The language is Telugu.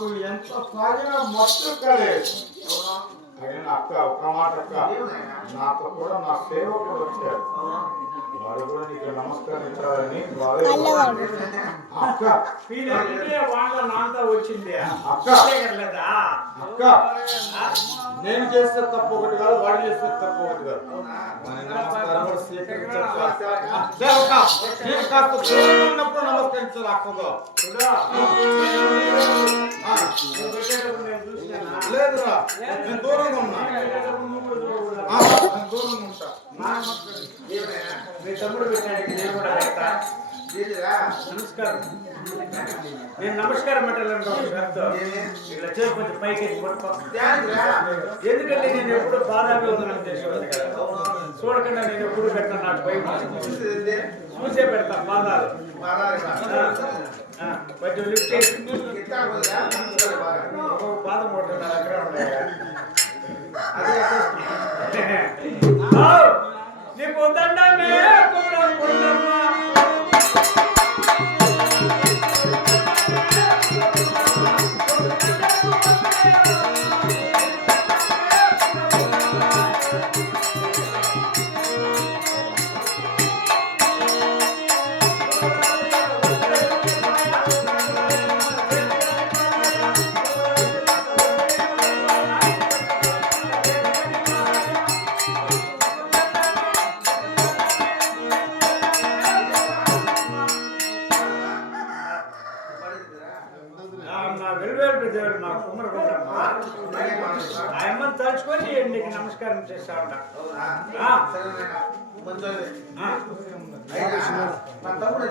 నాకు ఎంత తాగినా మత్తు కాలేదు. అక్క ఒక్క మాట అక్క, నాతో కూడా నా సేవకుడు వచ్చాడు, వాడు కూడా నీకు నమస్కరించాలని అక్క వాళ్ళ నాంతా వచ్చింది. అక్క అక్క నేను చేస్తే తప్పు ఒకటి కాదు, వాడు చేస్తే తప్పు ఒకటి కాదు. నమస్కారం కూడా నేను కాస్త దూరంగా ఉన్నప్పుడు నమస్కరించాలి అక్కగా. లేదురా నేను దూరంగా ఉన్నా, దూరంగా ఉంటా. మీ తమ్ముడు పెట్టాడు, నేను కూడా పెడతా. నమస్కారం. నేను నమస్కారం పెట్టాలనుకుంటున్నాను. ఇలా చేసి కొంచెం పైకి పట్టుకో. ఎందుకంటే నేను ఎప్పుడు బాధాగా ఉన్నాను చేసేవాళ్ళు కదా, చూడకుండా నేను ఎప్పుడు పెట్టాను. నాకు పై చూసే పెడతాను పాదాలు. కొంచెం లిఫ్ట్ చేసి పాదం కొట్టున్నారు అక్కడ ఉన్నాయి. నీకు దండమే ఆయమ్మని తలుచుకొని నీకు నమస్కారం చేస్తా ఉంటా. తమ్ముడు